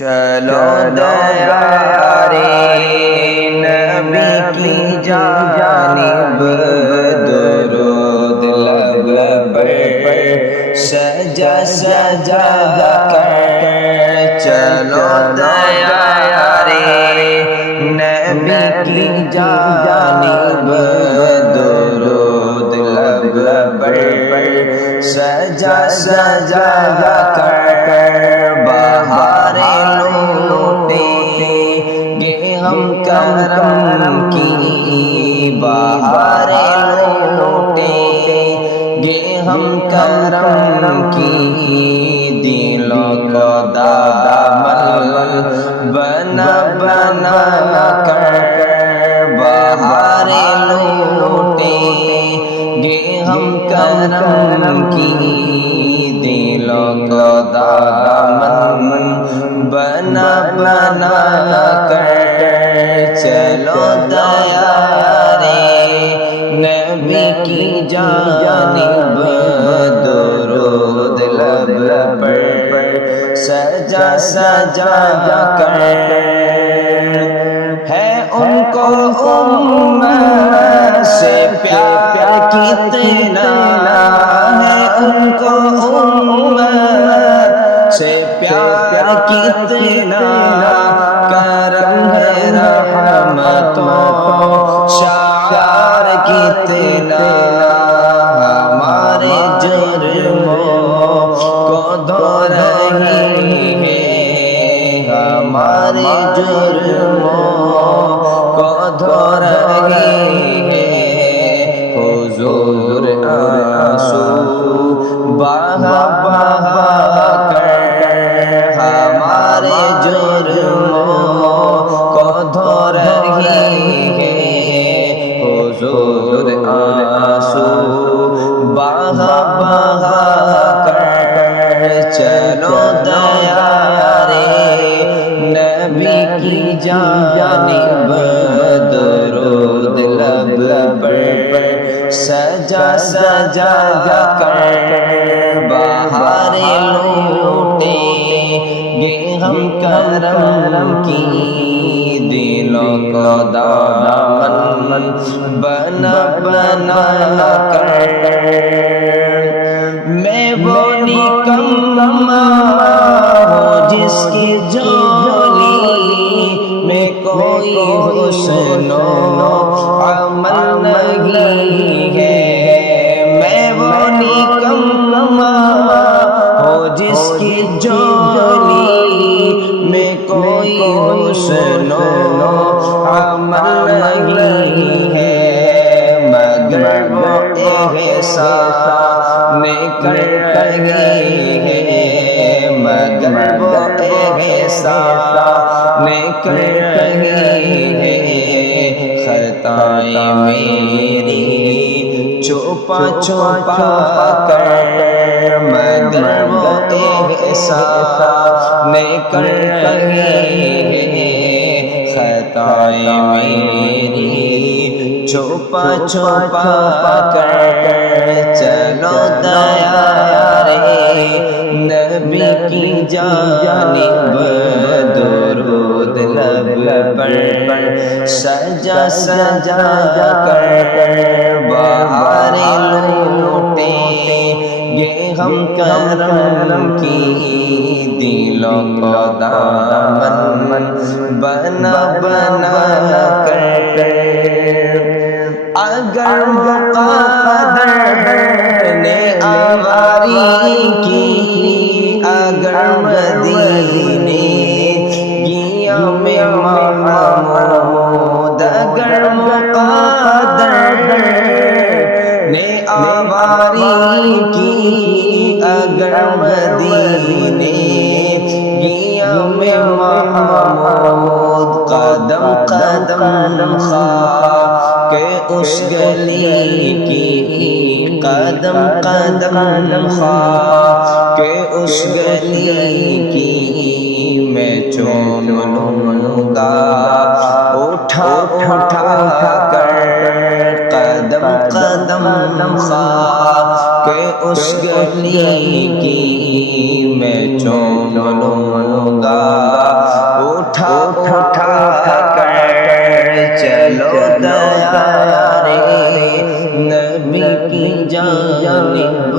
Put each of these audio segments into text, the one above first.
چلو دیارے نبی کی جانب درود لب پر سجا سجا کر چلو دیارے نبی کی جانب درود لب پر سجا سجا کر ہم کرم کی بہاریں لوٹیں گے ہم کرم کی دلوں کو دامن بنا بنا کر بہاریں لوٹیں گے ہم کرم کی دلوں کو دامن بنا بنا کر چلو دیارے نبی کی جانب درود لب پر سجا سجا کر ہے ان کو امت سے پیار کتنا ہے ان کو امت سے پیار کتنا کرم ہے رحمتوں شعار کتنا ہمارے جرموں کو دھو رہی ہے ہمارے جرموں کو دھو رہی ہے حضور آنسو بہا بہا کر ہمارے جرموں کو دھو رہی ہے حضور آنسو بہا بہا کر چلو دیارے نبی کی جانب درود لب پر سجا سجا کر بہاریں لوٹیں گے ہم کرم کی دلوں کو دامن بنا بنا کر میں وہ نکما ہوں جس کی جولی میں کوئی حسن و عمل نہیں ہے میں وہ نکما ہوں جس کی جولی میں کوئی حسن و عمل نہیں ہے مگر وہ احسان کر رہی ہے مگر وہ احسان کر رہی ہے خطائیں میری چھپا چھپا کر مگر وہ احسان کر رہی ہے خطائیں میری چھپا چھپا کر چلو دیارے نبی کی جانب درود لب پر سجا سجا کر بہاریں لوٹیں گے ہم کرم کی دلوں کو دامن بنا بنا کر اگر مقدر نے آواری کی اگر مدینے گیا میں محمود اگر مقدر نے آواری کی اگر مدینے گیا میں محمود قدم قدم خواہ کہ اس گلی کی قدم قدم خواہ کہ اس گلی کی میں چوم لوں گا اٹھا اٹھا کر قدم قدم خواہ کہ اس گلی کی میں چوم لوں گا اٹھا اٹھا کر چلو دیارے نبی کی جانب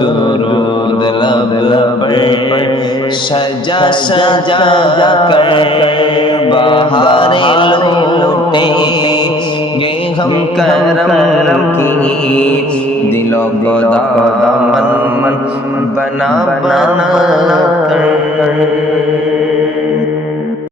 درود لب پر سجا سجا کر بہاریں لوٹیں گے ہم کرم کی دلوں کو دامن بنا بنا کر